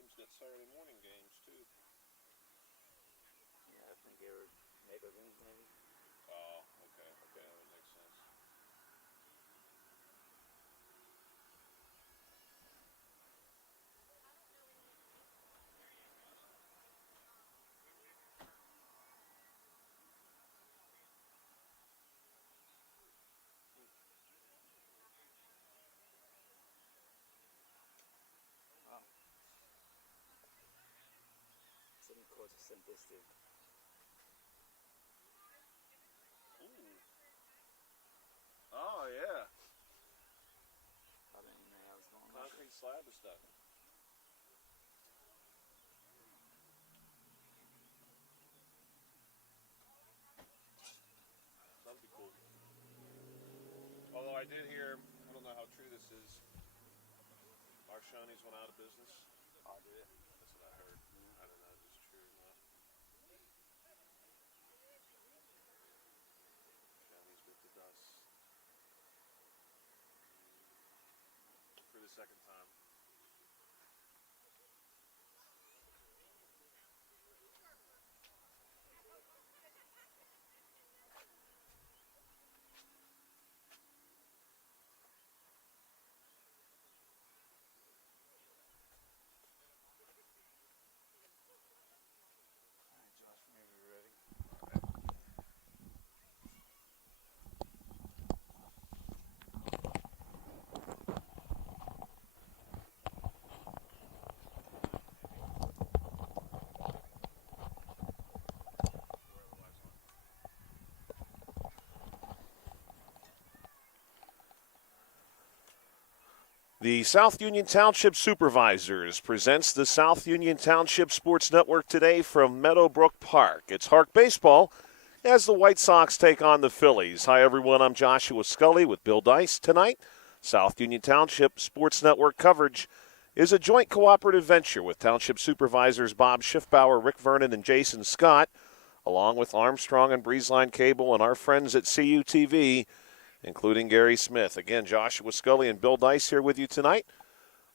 team's got Saturday morning games, too. Yeah, I think they were magazines maybe. Oh, okay. Okay, that would make sense. Oh. Some coaches sent this to. Ooh. Oh, yeah. I didn't know I was going like Concrete slab and stuff. That'd be cool. Although I did hear, I don't know how true this is, our Shoney's went out of business. I'll do it. That's what I heard. I don't know if it's true or not. Shoney's with the dust. For the second time. All right, Josh, whenever you're ready. The South Union Township Supervisors presents the South Union Township Sports Network today from Meadowbrook Park. It's HARC Baseball as the White Sox take on the Phillies. Hi, everyone. I'm Joshua Scully with Bill Dice. Tonight, South Union Township Sports Network coverage is a joint cooperative venture with Township Supervisors Bob Schiffbauer, Rick Vernon, and Jason Scott, along with Armstrong and Breezeline Cable and our friends at CUTV, including Gary Smith. Again, Joshua Scully and Bill Dice here with you tonight.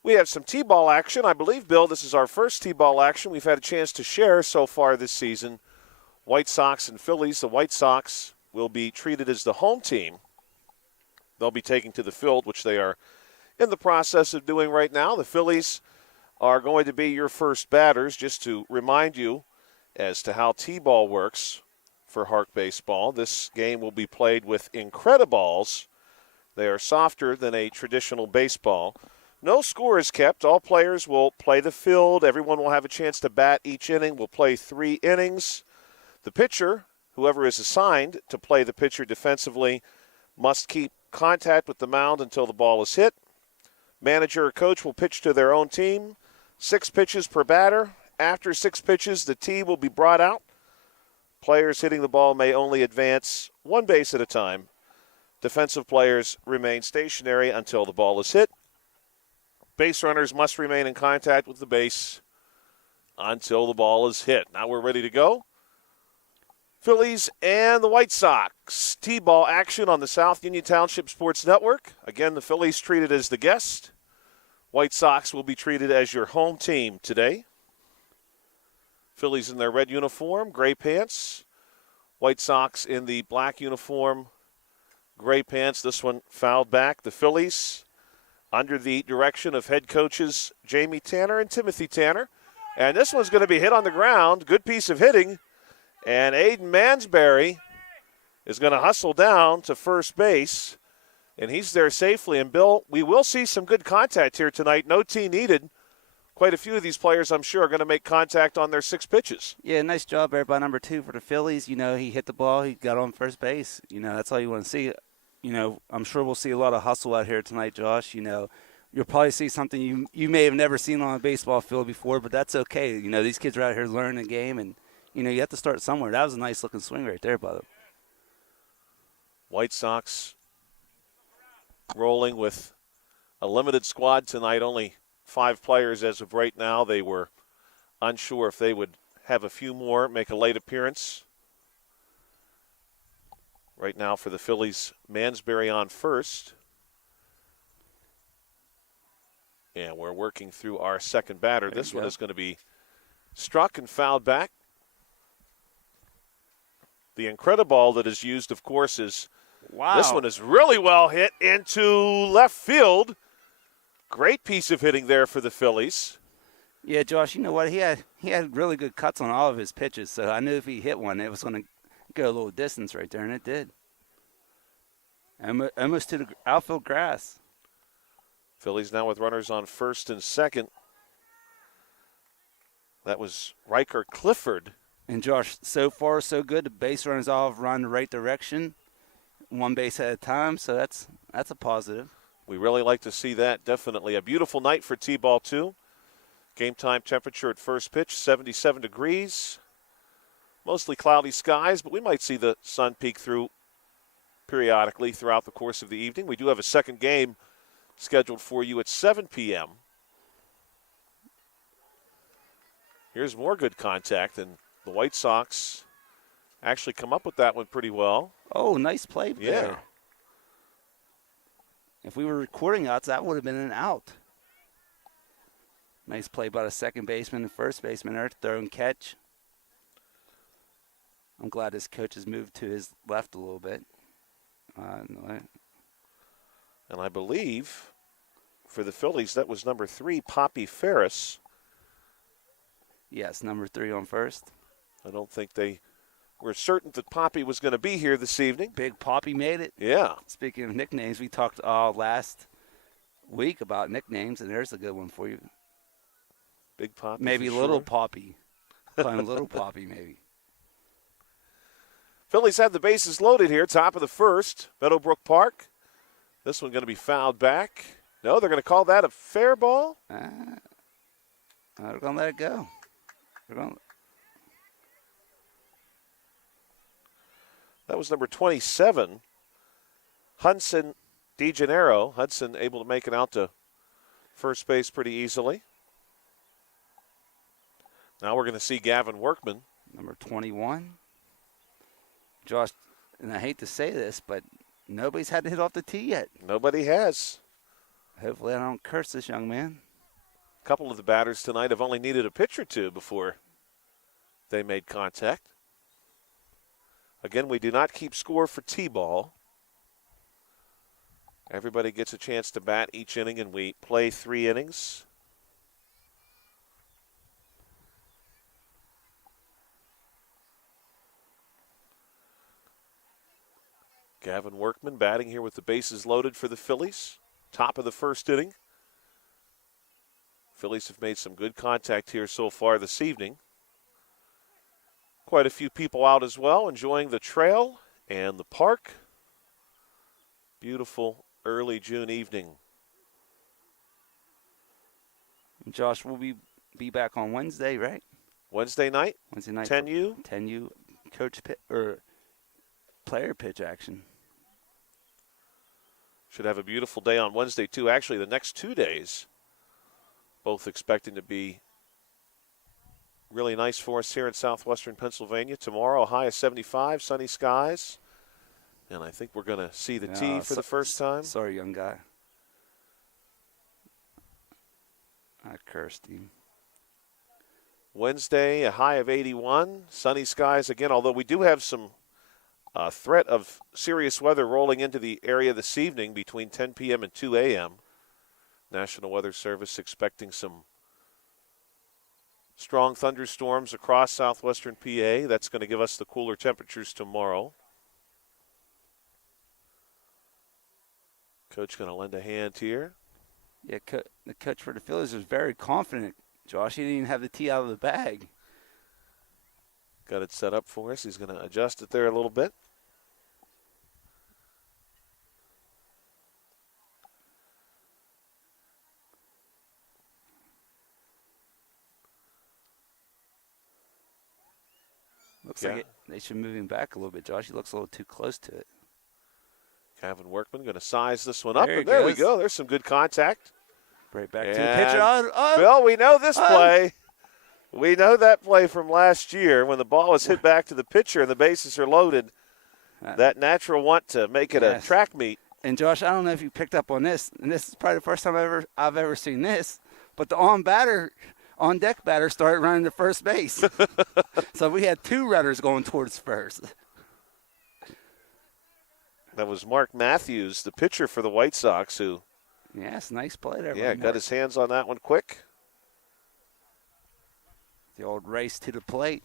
We have some T-ball action. I believe, Bill, this is our first T-ball action we've had a chance to share so far this season. White Sox and Phillies. The White Sox will be treated as the home team. They'll be taking to the field, which they are in the process of doing right now. The Phillies are going to be your first batters. Just to remind you as to how T-ball works for HARC Baseball, this game will be played with Incrediballs. They are softer than a traditional baseball. No score is kept. All players will play the field. Everyone will have a chance to bat each inning. We'll play 3 innings. The pitcher, whoever is assigned to play the pitcher defensively, must keep contact with the mound until the ball is hit. Manager or coach will pitch to their own team. 6 pitches per batter. After 6 pitches, the tee will be brought out. Players hitting the ball may only advance 1 base at a time. Defensive players remain stationary until the ball is hit. Base runners must remain in contact with the base until the ball is hit. Now we're ready to go. Phillies and the White Sox. T-ball action on the South Union Township Sports Network. Again, the Phillies treated as the guest. White Sox will be treated as your home team today. Phillies in their red uniform, gray pants. White Sox in the black uniform, gray pants. This one fouled back. The Phillies under the direction of head coaches Jamie Tanner and Timothy Tanner. And this one's going to be hit on the ground. Good piece of hitting. And Aiden Mansberry is going to hustle down to first base. And he's there safely. And, Bill, we will see some good contact here tonight. No tee needed. Quite a few of these players, I'm sure, are going to make contact on their 6 pitches. Yeah, nice job there by number 2 for the Phillies. You know, he hit the ball. He got on first base. You know, that's all you want to see. You know, I'm sure we'll see a lot of hustle out here tonight, Josh. You know, you'll probably see something you may have never seen on a baseball field before, but that's okay. You know, these kids are out here learning the game, and, you know, you have to start somewhere. That was a nice-looking swing right there, by the way. White Sox rolling with a limited squad tonight, only 5 players as of right now. They were unsure if they would have a few more make a late appearance. Right now for the Phillies, Mansberry on first. And we're working through our second batter. There This you one go. is going to be struck and fouled back. The Incrediball that is used, of course, is Wow. this one is really well hit into left field. Great piece of hitting there for the Phillies. Yeah, Josh, you know what? He had really good cuts on all of his pitches, so I knew if he hit one, it was going to go a little distance right there, and it did. Almost to the outfield grass. Phillies now with runners on first and second. That was Riker Clifford. And Josh, so far so good. The base runners all run the right direction, one base at a time, so that's a positive. We really like to see that, definitely. A beautiful night for T-ball, too. Game time temperature at first pitch, 77 degrees. Mostly cloudy skies, but we might see the sun peek through periodically throughout the course of the evening. We do have a second game scheduled for you at 7 p.m. Here's more good contact, and the White Sox actually come up with that one pretty well. Oh, nice play there. Yeah. If we were recording outs, that would have been an out. Nice play by the second baseman and first baseman there, throw and catch. I'm glad his coach has moved to his left a little bit. And I believe for the Phillies, that was number 3, Poppy Ferris. Yes, number 3 on first. I don't think they were certain that Poppy was going to be here this evening. Big Poppy made it. Yeah. Speaking of nicknames, we talked last week about nicknames, and there's a good one for you. Big Poppy. Maybe for Little sure. Poppy. Call him Little Poppy, maybe. Phillies have the bases loaded here, top of the first, Meadowbrook Park. This one going to be fouled back. No, they're going to call that a fair ball. We're going to let it go. That was number 27, Hudson DeGennaro. Hudson able to make it out to first base pretty easily. Now we're going to see Gavin Workman. Number 21. Josh, and I hate to say this, but nobody's had to hit off the tee yet. Nobody has. Hopefully I don't curse this young man. A couple of the batters tonight have only needed a pitch or two before they made contact. Again, we do not keep score for T-ball. Everybody gets a chance to bat each inning, and we play 3 innings. Gavin Workman batting here with the bases loaded for the Phillies. Top of the first inning. Phillies have made some good contact here so far this evening. Quite a few people out as well, enjoying the trail and the park. Beautiful early June evening. Josh, we'll be back on Wednesday, right? Wednesday night, Wednesday night. 10U. 10U coach or player pitch action. Should have a beautiful day on Wednesday, too. Actually, the next 2 days, both expecting to be really nice for us here in southwestern Pennsylvania. Tomorrow, a high of 75, sunny skies. And I think we're going to see the tee for the first time. Sorry, young guy. I cursed him. Wednesday, a high of 81, sunny skies again, although we do have some threat of serious weather rolling into the area this evening between 10 p.m. and 2 a.m. National Weather Service expecting some strong thunderstorms across southwestern PA. That's going to give us the cooler temperatures tomorrow. Coach going to lend a hand here. Yeah, the coach for the Phillies was very confident. Josh, he didn't even have the tee out of the bag. Got it set up for us. He's going to adjust it there a little bit. Looks like they should move him back a little bit, Josh. He looks a little too close to it. Gavin Workman going to size this one up. There And there we goes. go. There's some good contact. Right back to the And pitcher. Bill, we know this play. We know that play from last year when the ball was hit back to the pitcher and the bases are loaded. That natural want to make it a track meet. And Josh, I don't know if you picked up on this, and this is probably the first time I've ever seen this, but the on deck batter started running to first base. So we had 2 runners going towards first. That was Mark Matthews, the pitcher for the White Sox, who Yes, nice play there. got Mark. his hands on that one quick. The old race to the plate.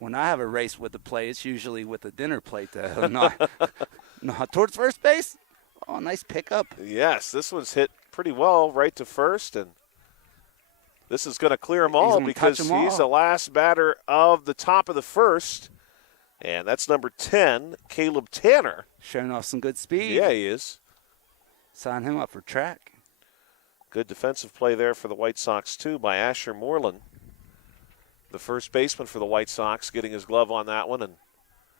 When I have a race with the plate, it's usually with the dinner plate, though. Not towards first base. Oh, nice pickup. Yes, this one's hit pretty well right to first, and this is going to clear them all because he's the last batter of the top of the first, and that's number 10, Caleb Tanner. Showing off some good speed. Yeah, he is. Sign him up for track. Good defensive play there for the White Sox, too, by Asher Moreland. The first baseman for the White Sox getting his glove on that one and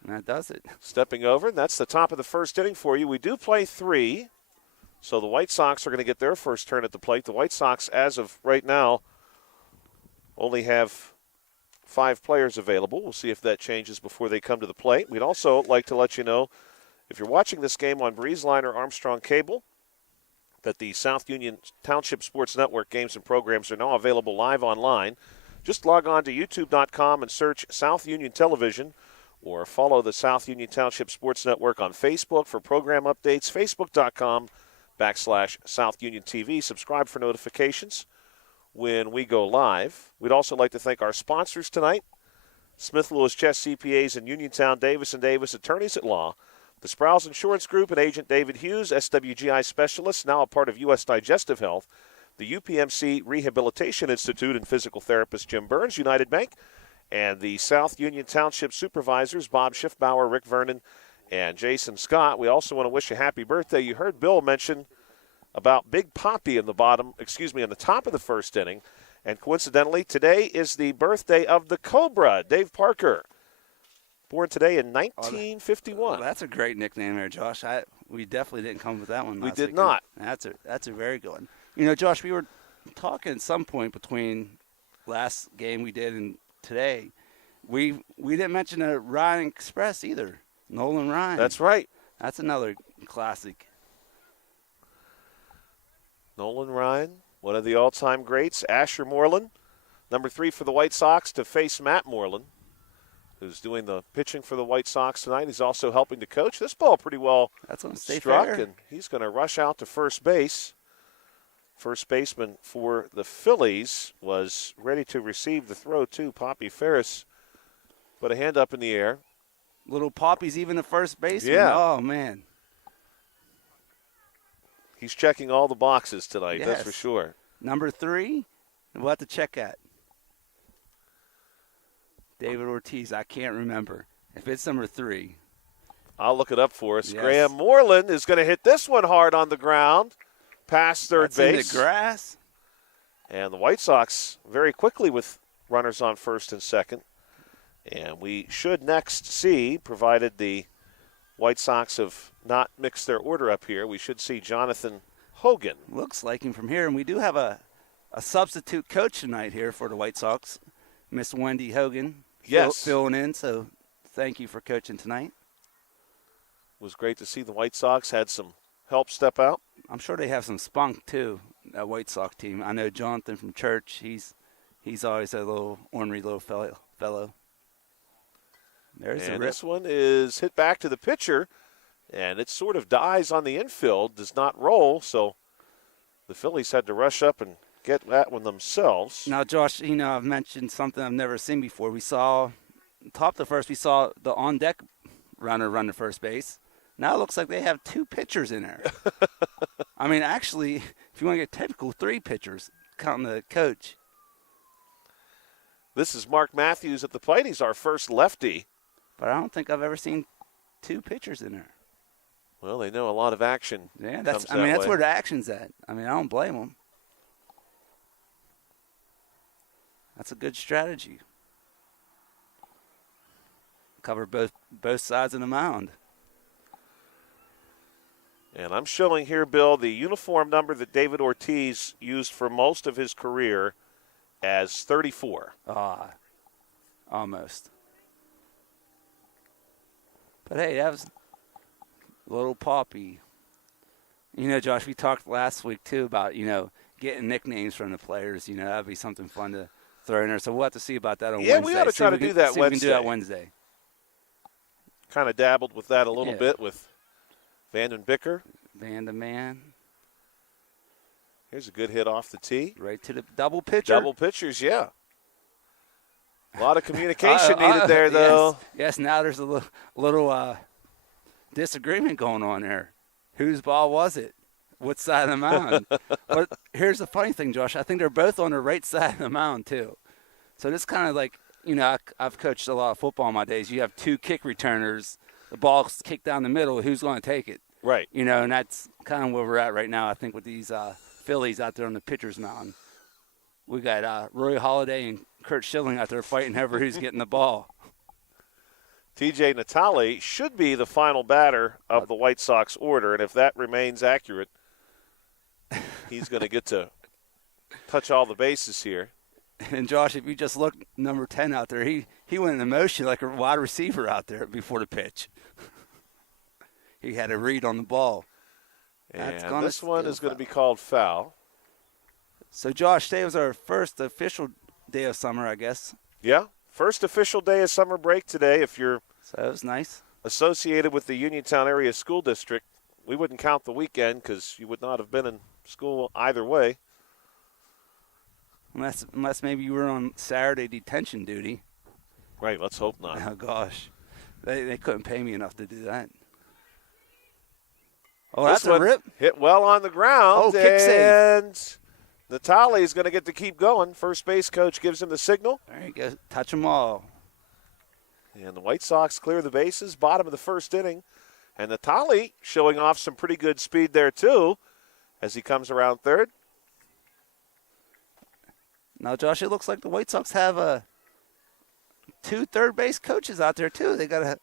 that does it. stepping over. And that's the top of the first inning for you. We do play 3, so the White Sox are going to get their first turn at the plate. The White Sox, as of right now, only have 5 players available. We'll see if that changes before they come to the plate. We'd also like to let you know, if you're watching this game on Breezeline or Armstrong Cable, that the South Union Township Sports Network games and programs are now available live online. Just log on to youtube.com and search South Union Television, or follow the South Union Township Sports Network on Facebook for program updates, facebook.com/South Union TV. Subscribe for notifications when we go live. We'd also like to thank our sponsors tonight, Smith Lewis Chess CPAs in Uniontown, Davis & Davis Attorneys at Law, the Sprouse Insurance Group and Agent David Hughes, SWGI Specialist, now a part of U.S. Digestive Health, the UPMC Rehabilitation Institute and physical therapist Jim Burns, United Bank, and the South Union Township Supervisors, Bob Schiffbauer, Rick Vernon, and Jason Scott. We also want to wish a happy birthday. You heard Bill mention about Big Poppy in the top of the first inning. And coincidentally, today is the birthday of the Cobra, Dave Parker, born today in 1951. Well, that's a great nickname there, Josh. We definitely didn't come up with that one. We did not. That's a very good one. You know, Josh, we were talking at some point between last game we did and today. We didn't mention a Ryan Express either. Nolan Ryan. That's right. That's another classic. Nolan Ryan, one of the all-time greats. Asher Moreland, number 3 for the White Sox, to face Matt Moreland, who's doing the pitching for the White Sox tonight. He's also helping to coach. This ball pretty well struck, and he's going to rush out to first base. First baseman for the Phillies was ready to receive the throw, too. Poppy Ferris put a hand up in the air. Little Poppy's even the first baseman. Yeah. Oh, man. He's checking all the boxes tonight, Yes. that's for sure. Number 3, we'll have to check at. David Ortiz, I can't remember. If it's number 3. I'll look it up for us. Yes. Graham Moreland is going to hit this one hard on the ground, past third base. In the grass. And the White Sox very quickly with runners on first and second. And we should next see, provided the White Sox have not mixed their order up here, we should see Jonathan Hogan. Looks like him from here. And we do have a substitute coach tonight here for the White Sox, Miss Wendy Hogan. Yes. Filling in, so thank you for coaching tonight. It was great to see the White Sox had some help step out. I'm sure they have some spunk, too, that White Sox team. I know Jonathan from church, he's always a little ornery little fellow. There's and this one is hit back to the pitcher, and it sort of dies on the infield, does not roll, so the Phillies had to rush up and get that one themselves. Now, Josh, you know, I've mentioned something I've never seen before. We saw, top to first, we saw the on-deck runner run to first base. Now it looks like they have 2 pitchers in there. I mean, actually, if you want to get technical, 3 pitchers, counting the coach. This is Mark Matthews at the plate. He's our first lefty. But I don't think I've ever seen 2 pitchers in there. Well, they know a lot of action. Yeah, that's that's where the action's at. I mean, I don't blame them. That's a good strategy. Cover both sides of the mound. And I'm showing here, Bill, the uniform number that David Ortiz used for most of his career as 34. Almost. But, hey, that was Little Poppy. You know, Josh, we talked last week, too, about, getting nicknames from the players. That would be something fun to throw in there. So we'll have to see about that on Wednesday. Yeah, we ought to try to do that Wednesday. We can do that Wednesday. Kind of dabbled with that a little bit with Vanden Bicker. Man. Here's a good hit off the tee. Right to the double pitcher. Double pitchers, yeah. A lot of communication needed there, though. Yes, now there's a little disagreement going on there. Whose ball was it? What side of the mound? But here's the funny thing, Josh. I think they're both on the right side of the mound, too. So this kind of like, I've coached a lot of football in my days. You have two kick returners. The ball's kicked down the middle. Who's going to take it? Right. And that's kind of where we're at right now, I think, with these Phillies out there on the pitcher's mound. We got Roy Halladay and Kurt Schilling out there fighting over who's getting the ball. TJ Natale should be the final batter of the White Sox order, and if that remains accurate, he's going to get to touch all the bases here. And, Josh, if you just look, number 10 out there, he went in motion like a wide receiver out there before the pitch. He had a read on the ball. And this one is going to be called foul. So, Josh, today was our first official day of summer, I guess. Yeah, first official day of summer break today. If you're so that was nice. Associated with the Uniontown Area School District, we wouldn't count the weekend because you would not have been in school either way. Unless maybe you were on Saturday detention duty. Right, let's hope not. Oh, gosh. They couldn't pay me enough to do that. Oh, that's a rip. Hit well on the ground. Oh, kick save. And Natale is going to get to keep going. First base coach gives him the signal. There you go. Touch them all. And the White Sox clear the bases, bottom of the first inning. And Natale showing off some pretty good speed there, too, as he comes around third. Now, Josh, it looks like the White Sox have two third base coaches out there, too. They got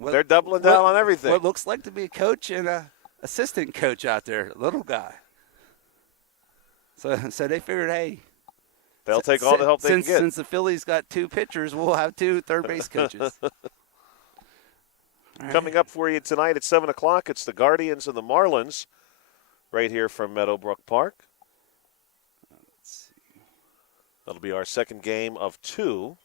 they're doubling down on everything. What looks like to be a coach and an assistant coach out there, little guy. So they figured, hey, they'll take all the help they can get. Since the Phillies got two pitchers, we'll have two third base coaches. Coming up for you tonight at 7 o'clock, it's the Guardians and the Marlins right here from Meadowbrook Park. Let's see. That'll be our second game of two.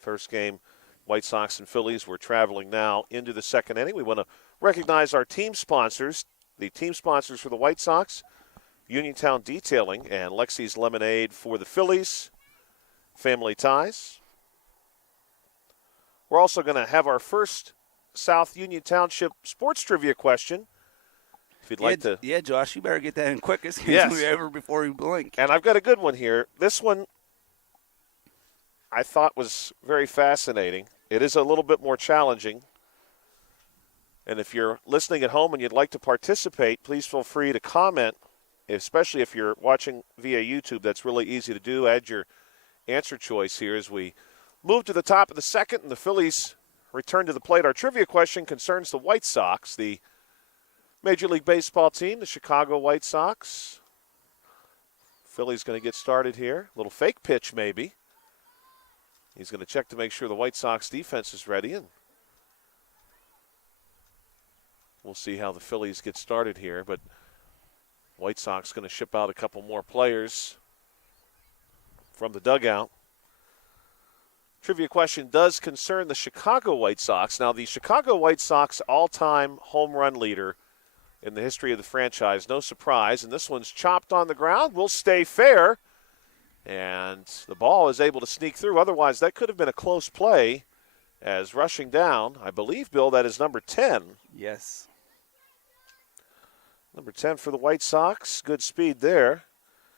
First game, White Sox and Phillies. We're traveling now into the second inning. We want to recognize our team sponsors. The team sponsors for the White Sox, Uniontown Detailing and Lexi's Lemonade for the Phillies. Family Ties. We're also going to have our first South Union Township sports trivia question. If you'd like to. Yeah, Josh, you better get that in quick. It's going to be over before you blink. And I've got a good one here. This one I thought was very fascinating. It is a little bit more challenging. And if you're listening at home and you'd like to participate, please feel free to comment, especially if you're watching via YouTube. That's really easy to do. Add your answer choice here as we move to the top of the second and the Phillies return to the plate. Our trivia question concerns the White Sox, the Major League Baseball team, the Chicago White Sox. Phillies going to get started here. A little fake pitch maybe. He's going to check to make sure the White Sox defense is ready, and we'll see how the Phillies get started here. But White Sox going to ship out a couple more players from the dugout. Trivia question does concern the Chicago White Sox. Now, the Chicago White Sox all-time home run leader in the history of the franchise. No surprise. And this one's chopped on the ground. Will stay fair. And the ball is able to sneak through. Otherwise, that could have been a close play as rushing down. I believe, Bill, that is number 10. Yes. Number 10 for the White Sox. Good speed there.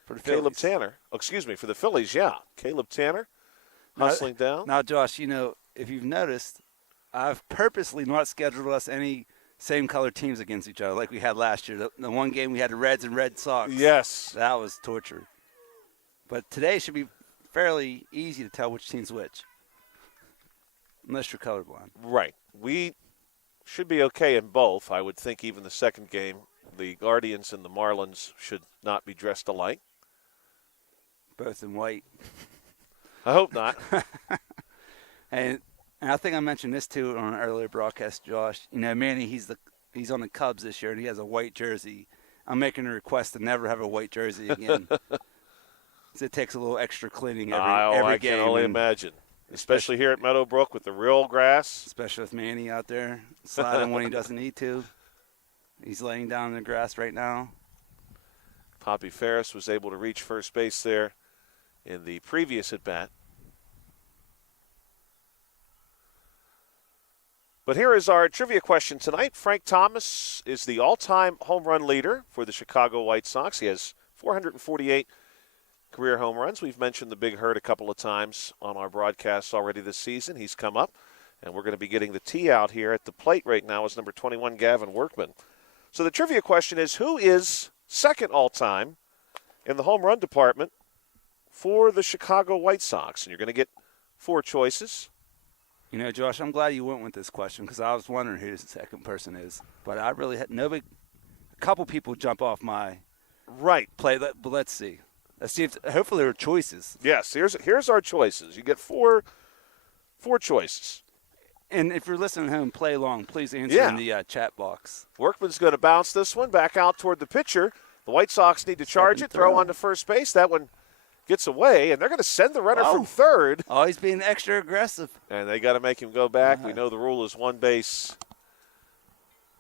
For the Caleb Phillies. Tanner. Oh, excuse me, for the Phillies, yeah. Caleb Tanner hustling down. Now, Josh, if you've noticed, I've purposely not scheduled us any same-color teams against each other like we had last year. The one game we had the Reds and Red Sox. Yes. That was torture. But today should be fairly easy to tell which team's which, unless you're colorblind. Right. We should be okay in both. I would think even the second game, the Guardians and the Marlins should not be dressed alike. Both in white. I hope not. And And I think I mentioned this too on an earlier broadcast, Josh. You know, Manny, he's on the Cubs this year, and he has a white jersey. I'm making a request to never have a white jersey again. It takes a little extra cleaning every game. I can only imagine. Especially here at Meadowbrook with the real grass. Especially with Manny out there sliding when he doesn't need to. He's laying down in the grass right now. Poppy Ferris was able to reach first base there in the previous at-bat. But here is our trivia question tonight. Frank Thomas is the all-time home run leader for the Chicago White Sox. He has 448 career home runs. We've mentioned the Big Hurt a couple of times on our broadcasts already this season. He's come up, and we're going to be getting the tee out here at the plate right now as number 21, Gavin Workman. So the trivia question is, who is second all-time in the home run department for the Chicago White Sox? And you're going to get 4 choices. You know, Josh, I'm glad you went with this question because I was wondering who the second person is. But I really had nobody. A couple people jump off my play. But let's see. Let's see if hopefully there are choices. Yes, here's our choices. You get four choices. And if you're listening at home, play along. Please answer in the chat box. Workman's going to bounce this one back out toward the pitcher. The White Sox need to charge it, throw on to first base. That one gets away, and they're going to send the runner from third. Oh, he's being extra aggressive. And they got to make him go back. We know the rule is one base,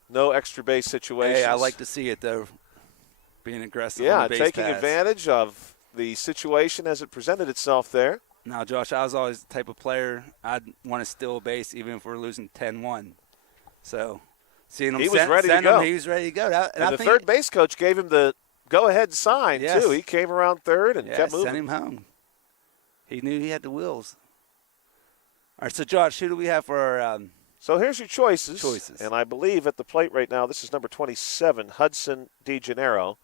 no extra base situations. Hey, I like to see it, though, being aggressive. Yeah, on the base taking pass. Advantage of the situation as it presented itself there. Now, Josh, I was always the type of player I'd want to steal a base even if we're losing 10-1. So, seeing him he was ready to go. He was ready to go. And the third base coach gave him the go-ahead sign, too. He came around third and kept moving. Sent him home. He knew he had the wheels. All right, so, Josh, who do we have for our So here's your choices. And I believe at the plate right now, this is number 27, Hudson DeGennaro.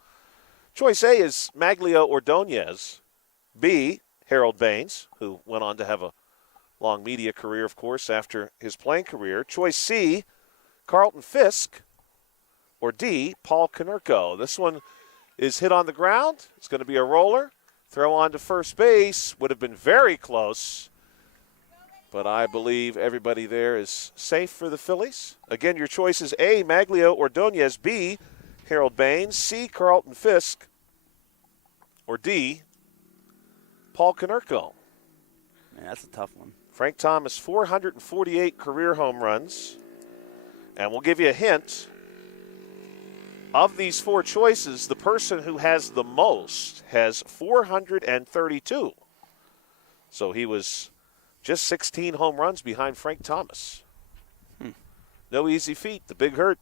Choice A is Maglio Ordonez. B, Harold Baines, who went on to have a long media career, of course, after his playing career. Choice C, Carlton Fisk. Or D, Paul Konerko. This one is hit on the ground. It's going to be a roller. Throw on to first base. Would have been very close. But I believe everybody there is safe for the Phillies. Again, your choices: A, Maglio Ordonez. B, Harold Baines. C, Carlton Fisk. Or D, Paul Konerko. Man, that's a tough one. Frank Thomas, 448 career home runs. And we'll give you a hint. Of these 4 choices, the person who has the most has 432. So he was just 16 home runs behind Frank Thomas. No easy feat. The Big Hurt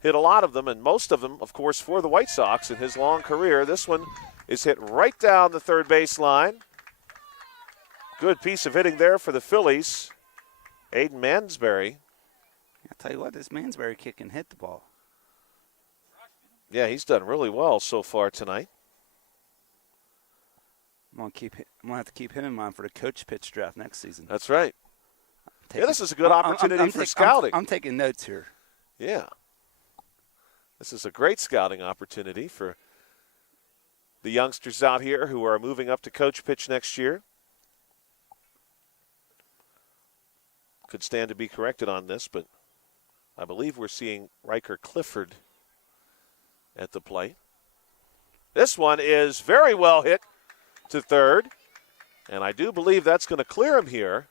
hit a lot of them, and most of them, of course, for the White Sox in his long career. This one is hit right down the third base line. Good piece of hitting there for the Phillies. Aiden Mansberry. I'll tell you what, this Mansberry kick can hit the ball. Yeah, he's done really well so far tonight. I'm gonna have to keep him in mind for the coach pitch draft next season. That's right. This is a good opportunity for scouting. I'm taking notes here. Yeah. This is a great scouting opportunity for the youngsters out here who are moving up to coach pitch next year. Could stand to be corrected on this, but I believe we're seeing Riker Clifford at the plate. This one is very well hit to third, and I do believe that's going to clear him here.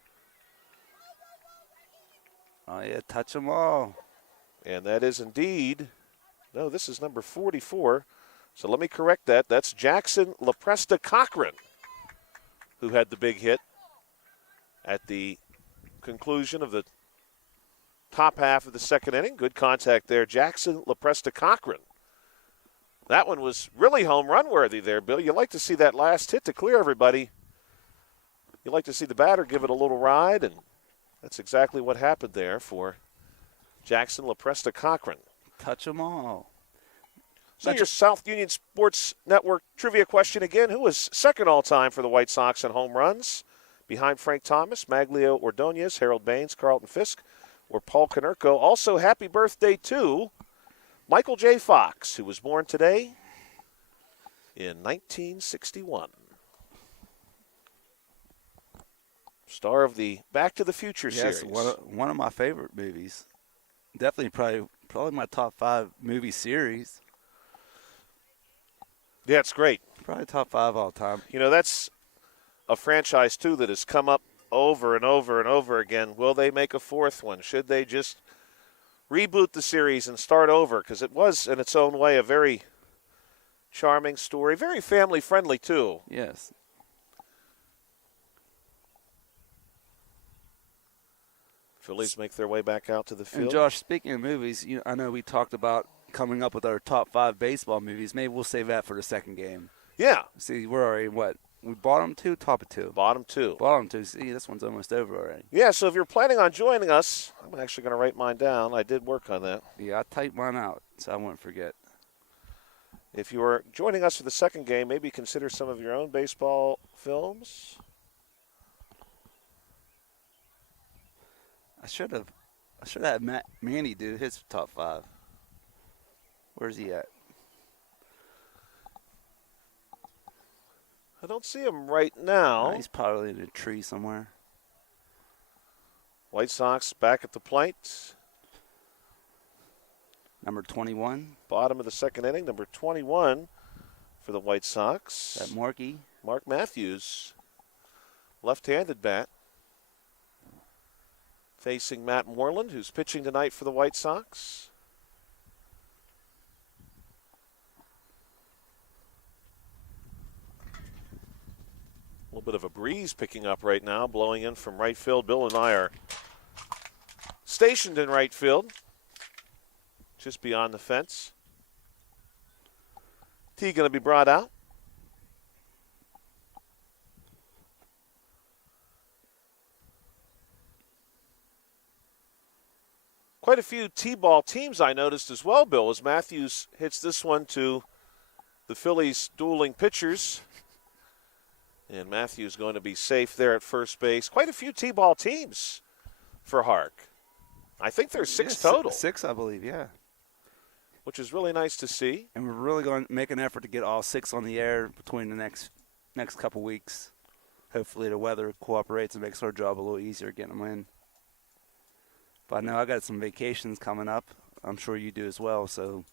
Oh, yeah, touch them all. And that is indeed, no, this is number 44. So let me correct that. That's Jackson LaPresta Cochran, who had the big hit at the conclusion of the top half of the second inning. Good contact there. Jackson LaPresta Cochran. That one was really home run worthy there, Bill. You like to see that last hit to clear everybody. You like to see the batter give it a little ride, and that's exactly what happened there for Jackson LaPresta Cochran. Touch them all. So your South Union Sports Network trivia question again. Who was second all-time for the White Sox in home runs? Behind Frank Thomas, Maglio Ordonez, Harold Baines, Carlton Fisk, or Paul Konerko. Also, happy birthday to Michael J. Fox, who was born today in 1961. Star of the Back to the Future Yes, series. one of my favorite movies. Definitely probably my top 5 movie series. Yeah, it's great. Probably top 5 all time. You know, that's a franchise, too, that has come up over and over and over again. Will they make a fourth one? Should they just reboot the series and start over? Because it was, in its own way, a very charming story. Very family-friendly, too. Yes. Phillies make their way back out to the field. And, Josh, speaking of movies, I know we talked about coming up with our top 5 baseball movies. Maybe we'll save that for the second game. Yeah. See, we're already, what? We bottom 2, top of 2? Bottom 2. Bottom 2. See, this one's almost over already. Yeah, so if you're planning on joining us, I'm actually going to write mine down. I did work on that. Yeah, I typed mine out, so I won't forget. If you are joining us for the second game, maybe consider some of your own baseball films. I should have had Manny do his top 5. Where's he at? I don't see him right now. He's probably in a tree somewhere. White Sox back at the plate. Number 21. Bottom of the second inning, number 21 for the White Sox. That Markey. Mark Matthews, left-handed bat, facing Matt Moreland, who's pitching tonight for the White Sox. A little bit of a breeze picking up right now, blowing in from right field. Bill and I are stationed in right field, just beyond the fence. Tee going to be brought out. Quite a few T-ball teams I noticed as well, Bill, as Matthews hits this one to the Phillies' dueling pitchers. And Matthews going to be safe there at first base. Quite a few T-ball teams for HARC. I think there's 6 total. 6, I believe, yeah. Which is really nice to see. And we're really going to make an effort to get all 6 on the air between the next couple weeks. Hopefully the weather cooperates and makes our job a little easier getting them in. But I know I got some vacations coming up. I'm sure you do as well. So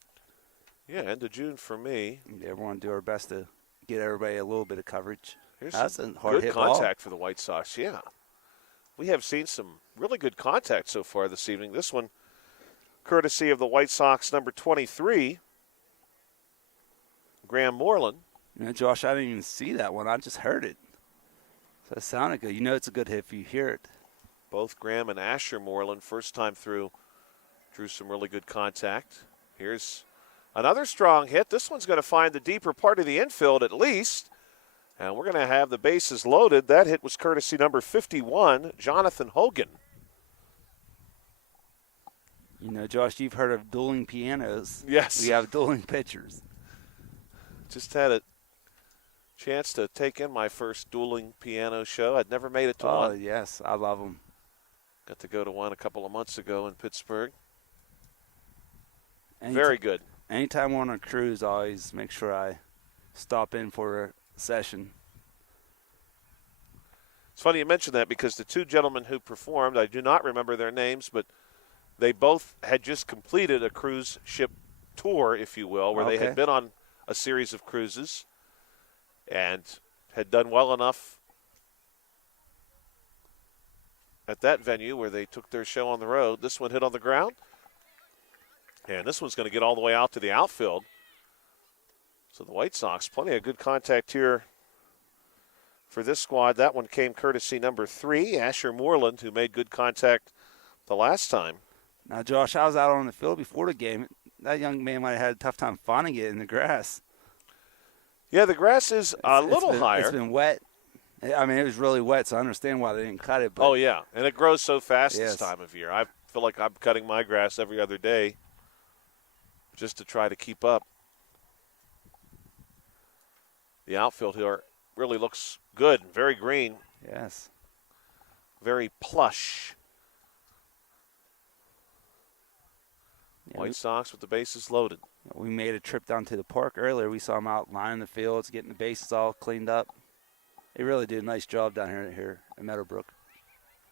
yeah, end of June for me. Yeah, we want to do our best to get everybody a little bit of coverage. Here's That's some a hard good hit contact ball for the White Sox. Yeah, we have seen some really good contact so far this evening. This one, courtesy of the White Sox, number 23, Graham Moreland. Josh, I didn't even see that one. I just heard it. So it sounded good. You know it's a good hit if you hear it. Both Graham and Asher Moreland, first time through, drew some really good contact. Here's another strong hit. This one's going to find the deeper part of the infield at least. And we're going to have the bases loaded. That hit was courtesy number 51, Jonathan Hogan. Josh, you've heard of dueling pianos. Yes. We have dueling pitchers. Just had a chance to take in my first dueling piano show. I'd never made it to one. Oh, yes. I love them. Got to go to one a couple of months ago in Pittsburgh. Very good. Anytime we're on a cruise, I always make sure I stop in for a session. It's funny you mentioned that because the 2 gentlemen who performed, I do not remember their names, but they both had just completed a cruise ship tour, if you will, where they had been on a series of cruises and had done well enough at that venue where they took their show on the road. This one hit on the ground, and this one's going to get all the way out to the outfield. So the White Sox, plenty of good contact here for this squad. That one came courtesy number 3, Asher Moreland, who made good contact the last time. Now, Josh, I was out on the field before the game. That young man might have had a tough time finding it in the grass. Yeah, the grass is a little higher. It's been wet. I mean, it was really wet, so I understand why they didn't cut it. But oh, yeah, and it grows so fast this time of year. I feel like I'm cutting my grass every other day just to try to keep up. The outfield here really looks good, very green. Yes. Very plush. Yeah, White Sox with the bases loaded. We made a trip down to the park earlier. We saw them out lining the fields, getting the bases all cleaned up. They really did a nice job down here at Meadowbrook.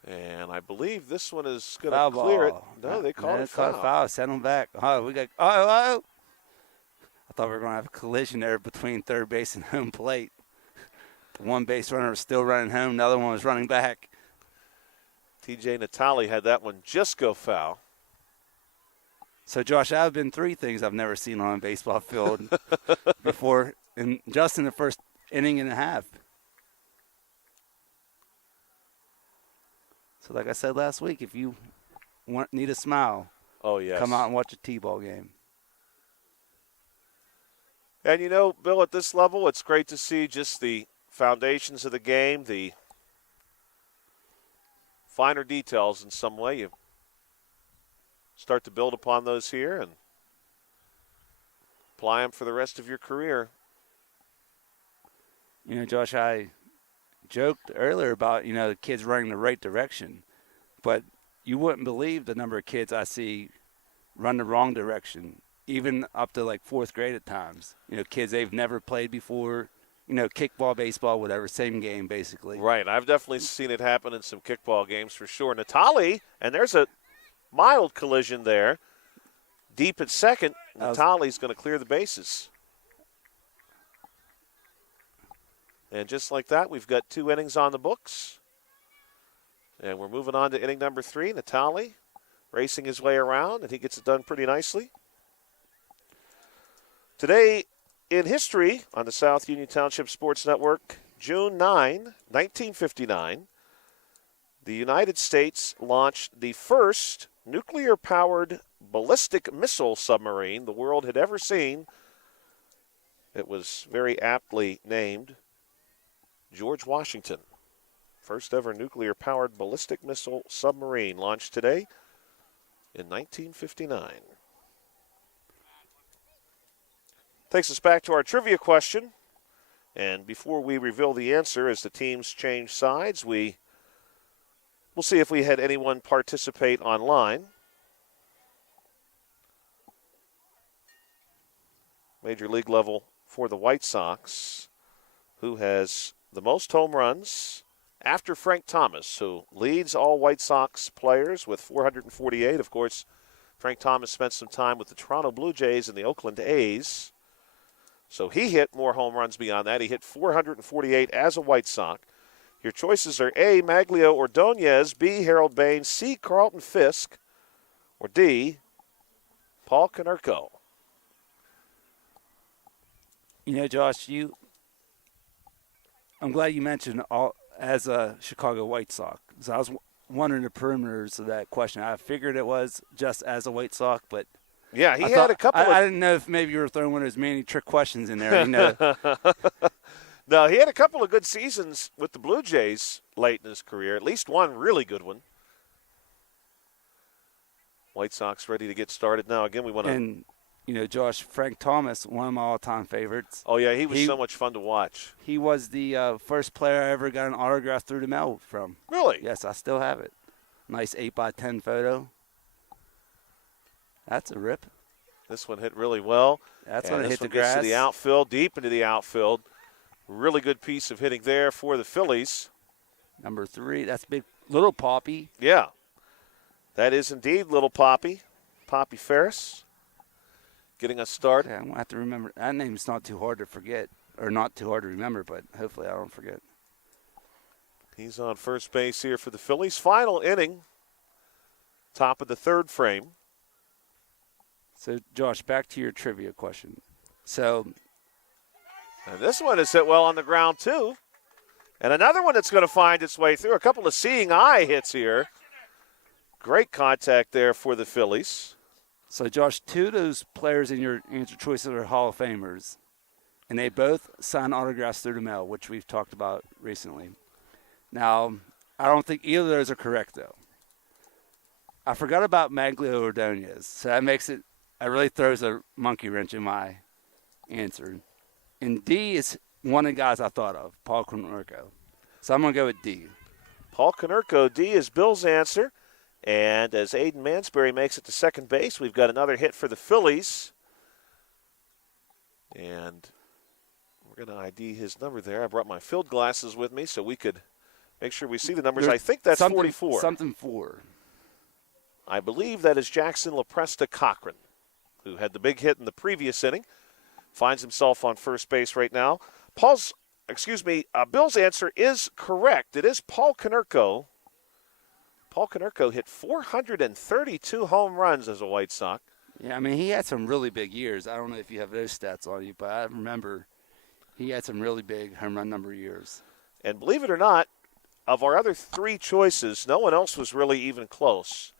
And I believe this one is going Foul to clear it. ball. No, they called it called foul. foul. Send them back. Oh, we got. Oh. I thought we were going to have a collision there between third base and home plate. The one base runner was still running home. The other one was running back. TJ Natale had that one just go foul. So, Josh, I've been three things I've never seen on a baseball field before, just in the first inning and a half. So, like I said last week, if you need a smile, come out and watch a T-ball game. And, you know, Bill, at this level, it's great to see just the foundations of the game, the finer details in some way. You start to build upon those here and apply them for the rest of your career. You know, Josh, I joked earlier about, the kids running the right direction, but you wouldn't believe the number of kids I see run the wrong direction, even up to like fourth grade at times. Kids they've never played before, kickball, baseball, whatever, same game basically. Right. I've definitely seen it happen in some kickball games for sure. Natale, and there's a mild collision there. Deep at second, Natale's going to clear the bases. And just like that, we've got 2 innings on the books. And we're moving on to inning number 3. Natale racing his way around, and he gets it done pretty nicely. Today in history on the South Union Township Sports Network, June 9, 1959, the United States launched the first nuclear-powered ballistic missile submarine the world had ever seen. It was very aptly named George Washington. First ever nuclear-powered ballistic missile submarine launched today in 1959. Takes us back to our trivia question. And before we reveal the answer, as the teams change sides, we'll see if we had anyone participate online. Major league level for the White Sox, who has the most home runs after Frank Thomas, who leads all White Sox players with 448. Of course, Frank Thomas spent some time with the Toronto Blue Jays and the Oakland A's. So he hit more home runs beyond that. He hit 448 as a White Sox. Your choices are A, Maglio Ordonez, B, Harold Baines, C, Carlton Fisk, or D, Paul Konerko. Josh, I'm glad you mentioned all as a Chicago White Sox. So I was wondering the perimeters of that question. I figured it was just as a White Sox, but yeah, he had a couple. I didn't know if maybe you were throwing one of those Manny trick questions in there. No, he had a couple of good seasons with the Blue Jays late in his career. At least one really good one. White Sox ready to get started now. Again, we want to. And Josh, Frank Thomas, one of my all-time favorites. Oh yeah, he was so much fun to watch. He was the first player I ever got an autograph through the mail from. Really? Yes, I still have it. Nice 8x10 photo. That's a rip. This one hit really well. That's when it hit the grass. grass. To the outfield, deep into the outfield. Really good piece of hitting there for the Phillies. Number 3, that's big. Little Poppy. Yeah. That is indeed Little Poppy. Poppy Ferris. Getting us started. Okay, I'm going to have to remember. That name's not too hard to forget. Or not too hard to remember, but hopefully I don't forget. He's on first base here for the Phillies. Final inning. Top of the 3rd frame. So, Josh, back to your trivia question. So, and this one is hit well on the ground, too. And another one that's going to find its way through. A couple of seeing eye hits here. Great contact there for the Phillies. So, Josh, 2 of those players in your answer choices are Hall of Famers. And they both sign autographs through the mail, which we've talked about recently. Now, I don't think either of those are correct, though. I forgot about Maglio Ordonez. So that makes it, that really throws a monkey wrench in my answer. And D is one of the guys I thought of, Paul Konerko. So I'm going to go with D. Paul Konerko, D is Bill's answer. And as Aiden Mansberry makes it to second base, we've got another hit for the Phillies. And we're going to ID his number there. I brought my field glasses with me so we could Make sure we see the numbers. I think that's 44. Something 4. I believe that is Jackson LaPresta Cochran, who had the big hit in the previous inning. Finds himself on first base right now. Bill's answer is correct. It is Paul Konerko. Paul Konerko hit 432 home runs as a White Sox. Yeah, I mean, he had some really big years. I don't know if you have those stats on you, but I remember he had some really big home run number years. And believe it or not, of our other 3 choices, no one else was really even close.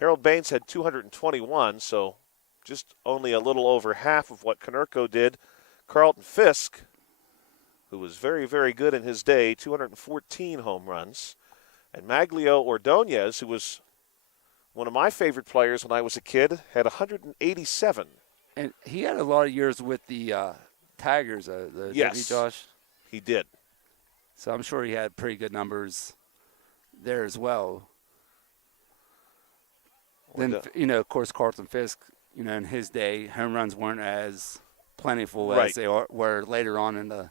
Harold Baines had 221, so just only a little over half of what Konerko did. Carlton Fisk, who was very, very good in his day, 214 home runs. And Maglio Ordonez, who was one of my favorite players when I was a kid, had 187. And he had a lot of years with the Tigers, yes, Josh? He did. So I'm sure he had pretty good numbers there as well. Then, of course, Carlton Fisk, in his day, home runs weren't as plentiful as they were later on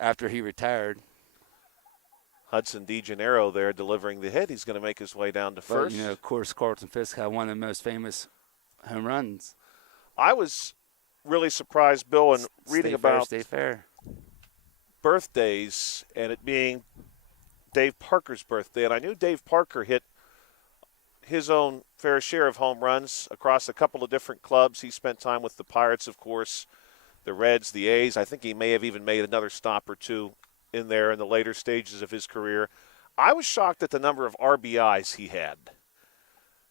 after he retired. Hudson DeGennaro there delivering the hit. He's going to make his way down to first. But, of course, Carlton Fisk had one of the most famous home runs. I was really surprised, Bill, in reading about Stay Fair birthdays and it being Dave Parker's birthday. And I knew Dave Parker hit his own fair share of home runs across a couple of different clubs. He spent time with the Pirates, of course, the Reds, the A's. I think he may have even made another stop or 2 in there in the later stages of his career. I was shocked at the number of RBIs he had.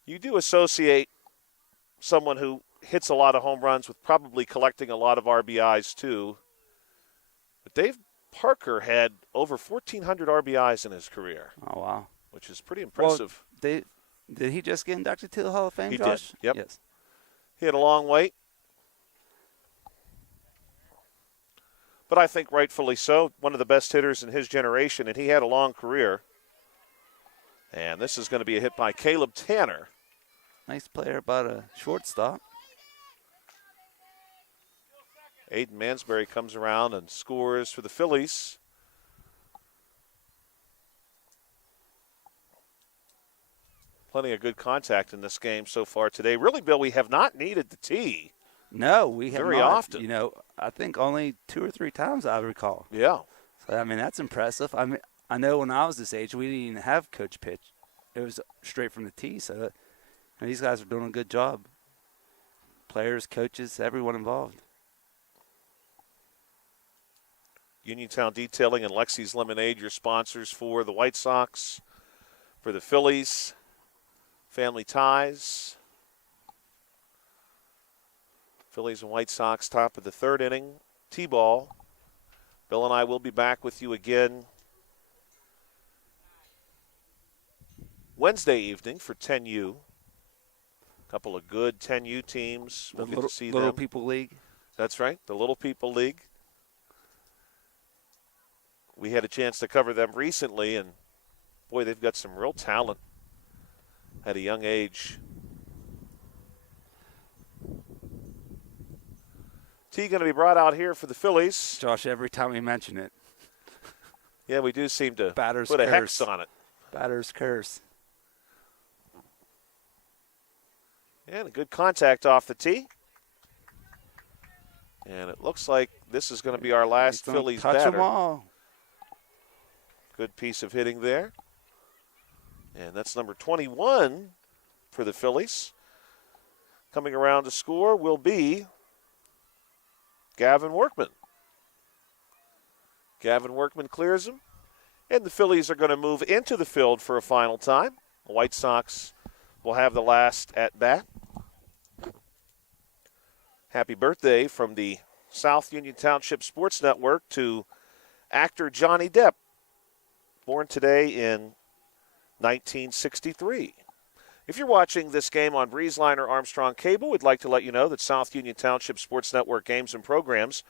You do associate someone who hits a lot of home runs with probably collecting a lot of RBIs too. But Dave Parker had over 1,400 RBIs in his career. Oh, wow. Which is pretty impressive. Well, did he just get inducted to the Hall of Fame, He Josh? did, yep. Yes. He had a long wait. But I think rightfully so. One of the best hitters in his generation, and he had a long career. And this is going to be a hit by Caleb Tanner. Nice player, about a shortstop. Aiden Mansberry comes around and scores for the Phillies. Plenty of good contact in this game so far today. Really, Bill, we have not needed the tee. No, we have very not. often. I think only 2 or 3 times I recall. Yeah. So, I mean, that's impressive. I mean, I know when I was this age, we didn't even have coach pitch. It was straight from the tee. So, these guys are doing a good job. Players, coaches, everyone involved. Uniontown Detailing and Lexi's Lemonade, your sponsors for the White Sox, for the Phillies, Family Ties. Phillies and White Sox, top of the 3rd inning, T-ball. Bill and I will be back with you again Wednesday evening for 10U. A couple of good 10U teams. We'll get to see them. Little People League. That's right, the Little People League. We had a chance to cover them recently, and, boy, they've got some real talent at a young age. Tee going to be brought out here for the Phillies. Josh, every time we mention it. Yeah, we do seem to Batter's put a curse. hex on it. Batter's curse. And a good contact off the tee. And it looks like this is going to be our last Phillies touch batter. Them all. Good piece of hitting there. And that's number 21 for the Phillies. Coming around to score will be Gavin Workman. Gavin Workman clears him. And the Phillies are going to move into the field for a final time. The White Sox will have the last at bat. Happy birthday from the South Union Township Sports Network to actor Johnny Depp, born today in 1963. If you're watching this game on Breezeline or Armstrong Cable, we'd like to let you know that South Union Township Sports Network games and programs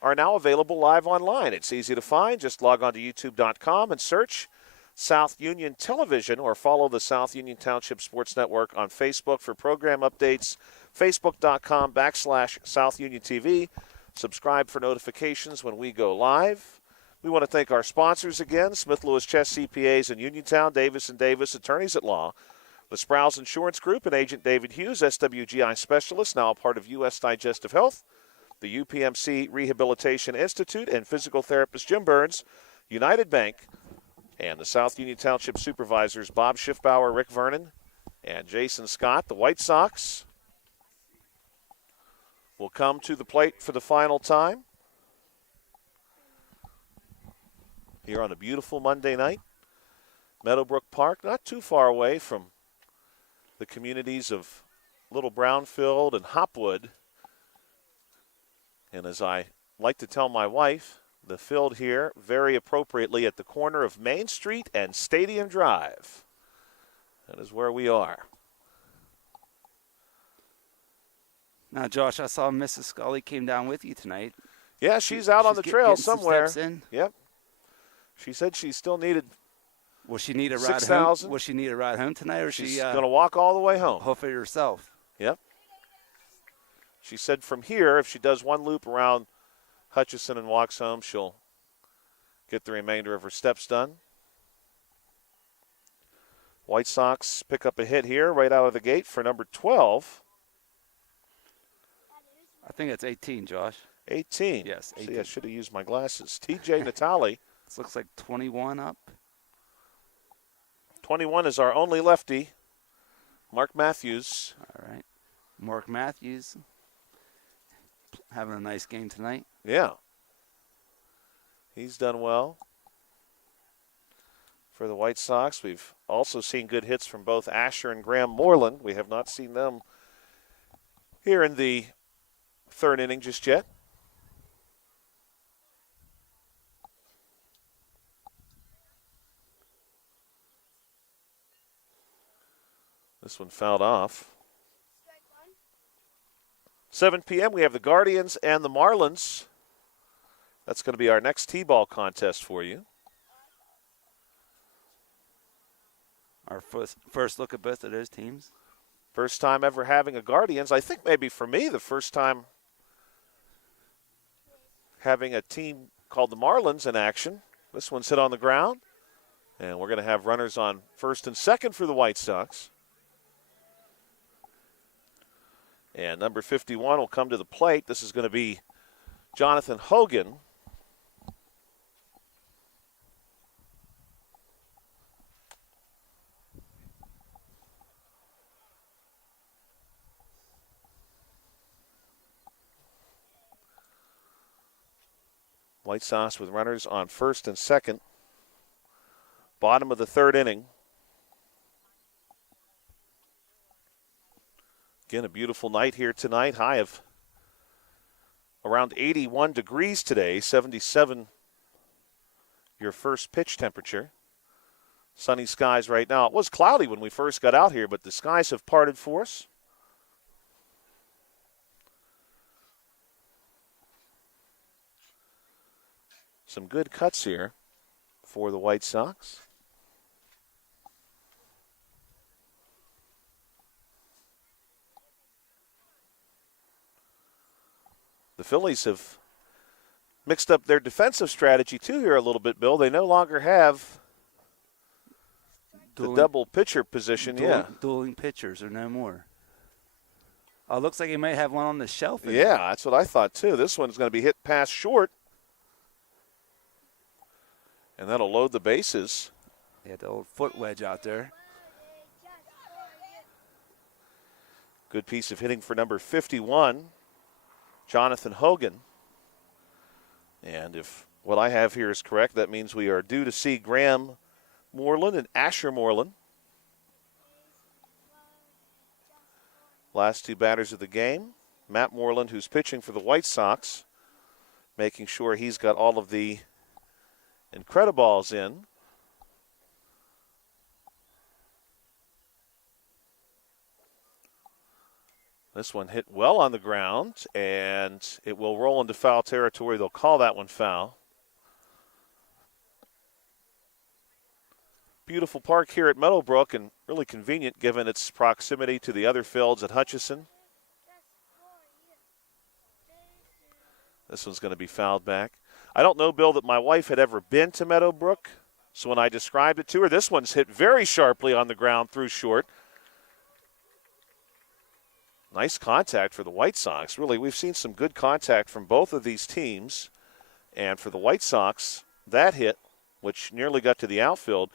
are now available live online. It's easy to find. Just log on to youtube.com and search South Union Television or follow the South Union Township Sports Network on Facebook for program updates, facebook.com/South Union TV. Subscribe for notifications when we go live. We want to thank our sponsors again, Smith Lewis Chess CPAs in Uniontown, Davis & Davis Attorneys at Law, the Sprouse Insurance Group and Agent David Hughes, SWGI Specialist, now a part of U.S. Digestive Health, the UPMC Rehabilitation Institute, and physical therapist Jim Burns, United Bank, and the South Union Township Supervisors Bob Schiffbauer, Rick Vernon, and Jason Scott. The White Sox will come to the plate for the final time here on a beautiful Monday night. Meadowbrook Park, not too far away from the communities of Little Brownfield and Hopwood. And as I like to tell my wife, the field here very appropriately at the corner of Main Street and Stadium Drive. That is where we are. Now, Josh, I saw Mrs. Scully came down with you tonight. Yeah, she's out on the trail somewhere. Some steps in. Yep. She said she still needed Will she need a ride 6,000. home? Will she need a ride home tonight, or she's she going to walk all the way home? Hopefully herself. Yep. She said from here, if she does one loop around Hutchison and walks home, she'll get the remainder of her steps done. White Sox pick up a hit here right out of the gate for number 12. I think it's 18, Josh. 18. Yes, 18. See, I should have used my glasses. TJ Natale. This looks like 21 up. 21 is our only lefty, Mark Matthews. All right. Mark Matthews having a nice game tonight. Yeah. He's done well for the White Sox. We've also seen good hits from both Asher and Graham Moreland. We have not seen them here in the third inning just yet. This one fouled off. 7 p.m. we have the Guardians and the Marlins. That's going to be our next T-ball contest for you. Our first look at both of those teams. First time ever having a Guardians. I think maybe for me the first time having a team called the Marlins in action. This one's hit on the ground. And we're going to have runners on first and second for the White Sox. And number 51 will come to the plate. This is going to be Jonathan Hogan. White Sox with runners on first and second. Bottom of the third inning. Again, a beautiful night here tonight. High of around 81 degrees today, 77 your first pitch temperature. Sunny skies right now. It was cloudy when we first got out here, but the skies have parted for us. Some good cuts here for the White Sox. The Phillies have mixed up their defensive strategy, too, here a little bit, Bill. They no longer have the double pitcher position. Dueling pitchers or no more. Looks like he may have one on the shelf. Yeah, that's what I thought, too. This one's going to be hit past short. And that'll load the bases. Yeah, the old foot wedge out there. Good piece of hitting for number 51. Jonathan Hogan. And if what I have here is correct, that means we are due to see Graham Moreland and Asher Moreland. Last two batters of the game. Matt Moreland, who's pitching for the White Sox, making sure he's got all of the Incrediballs in. This one hit well on the ground, and it will roll into foul territory. They'll call that one foul. Beautiful park here at Meadowbrook, and really convenient given its proximity to the other fields at Hutchison. This one's going to be fouled back. I don't know, Bill, that my wife had ever been to Meadowbrook. So when I described it to her, this one's hit very sharply on the ground through short. Nice contact for the White Sox. Really, we've seen some good contact from both of these teams. And for the White Sox, that hit, which nearly got to the outfield,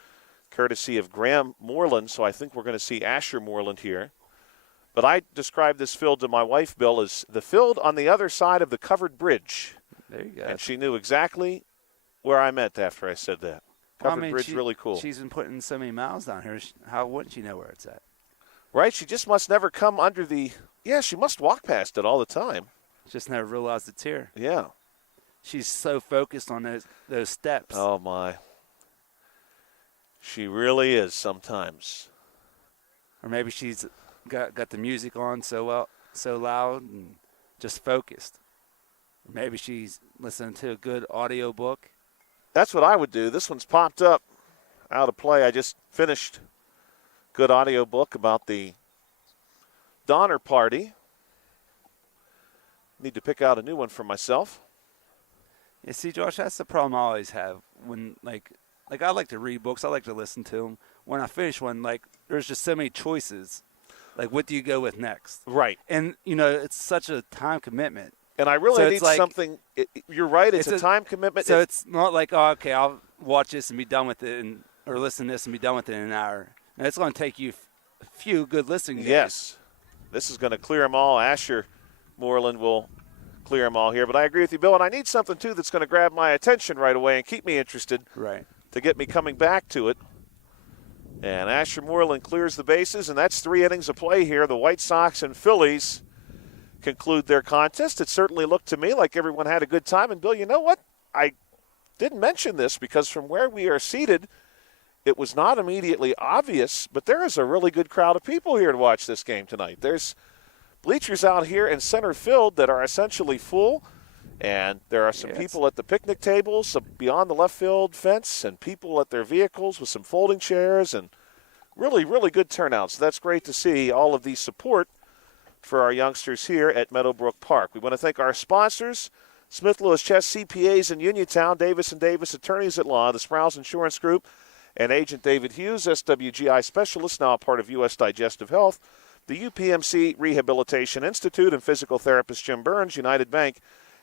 courtesy of Graham Moreland. So I think we're going to see Asher Moreland here. But I described this field to my wife, Bill, as the field on the other side of the covered bridge. There you go. And she knew exactly where I meant after I said that. Covered bridge, really cool. She's been putting so many miles down here. How wouldn't she know where it's at? Right? She just must never come under the – yeah, she must walk past it all the time. Just never realized it's here. Yeah. She's so focused on those steps. Oh, my. She really is sometimes. Or maybe she's got the music on so loud and just focused. Or maybe she's listening to a good audio book. That's what I would do. This one's popped up out of play. I just finished a good audio book about the Donner Party. Need to pick out a new one for myself. Yeah, see, Josh, that's the problem I always have when, like I like to read books. I like to listen to them. When I finish one, there's just so many choices. Like, what do you go with next? Right. And, it's such a time commitment. And I really need something. You're right. It's a time commitment. So it's not like, oh, okay, I'll watch this and be done with it, or listen to this and be done with it in an hour. And it's going to take you a few good listening days. Yes. This is going to clear them all. Asher Moreland will clear them all here. But I agree with you, Bill. And I need something, too, that's going to grab my attention right away and keep me interested. Right. To get me coming back to it. And Asher Moreland clears the bases, and that's 3 innings of play here. The White Sox and Phillies conclude their contest. It certainly looked to me like everyone had a good time. And, Bill, you know what? I didn't mention this because from where we are seated, it was not immediately obvious, but there is a really good crowd of people here to watch this game tonight. There's bleachers out here in center field that are essentially full, and there are some people at the picnic tables beyond the left field fence and people at their vehicles with some folding chairs and really, really good turnout. So that's great to see all of the support for our youngsters here at Meadowbrook Park. We want to thank our sponsors, Smith Lewis Chess CPAs in Uniontown, Davis & Davis Attorneys at Law, the Sprouse Insurance Group, and Agent David Hughes, SWGI Specialist, now a part of U.S. Digestive Health, the UPMC Rehabilitation Institute, and physical therapist Jim Burns, United Bank,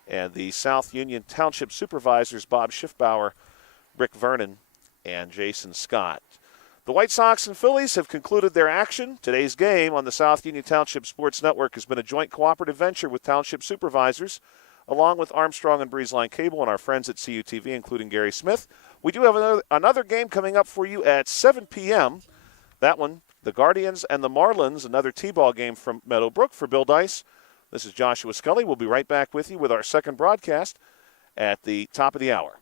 and the South Union Township Supervisors, Bob Schiffbauer, Rick Vernon, and Jason Scott. The White Sox and Phillies have concluded their action. Today's game on the South Union Township Sports Network has been a joint cooperative venture with Township Supervisors, along with Armstrong and Breezeline Cable and our friends at CUTV, including Gary Smith. We do have another game coming up for you at 7 p.m. That one, the Guardians and the Marlins, another T-ball game from Meadowbrook. For Bill Dice, this is Joshua Scully. We'll be right back with you with our second broadcast at the top of the hour.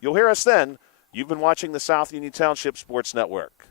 You'll hear us then. You've been watching the South Union Township Sports Network.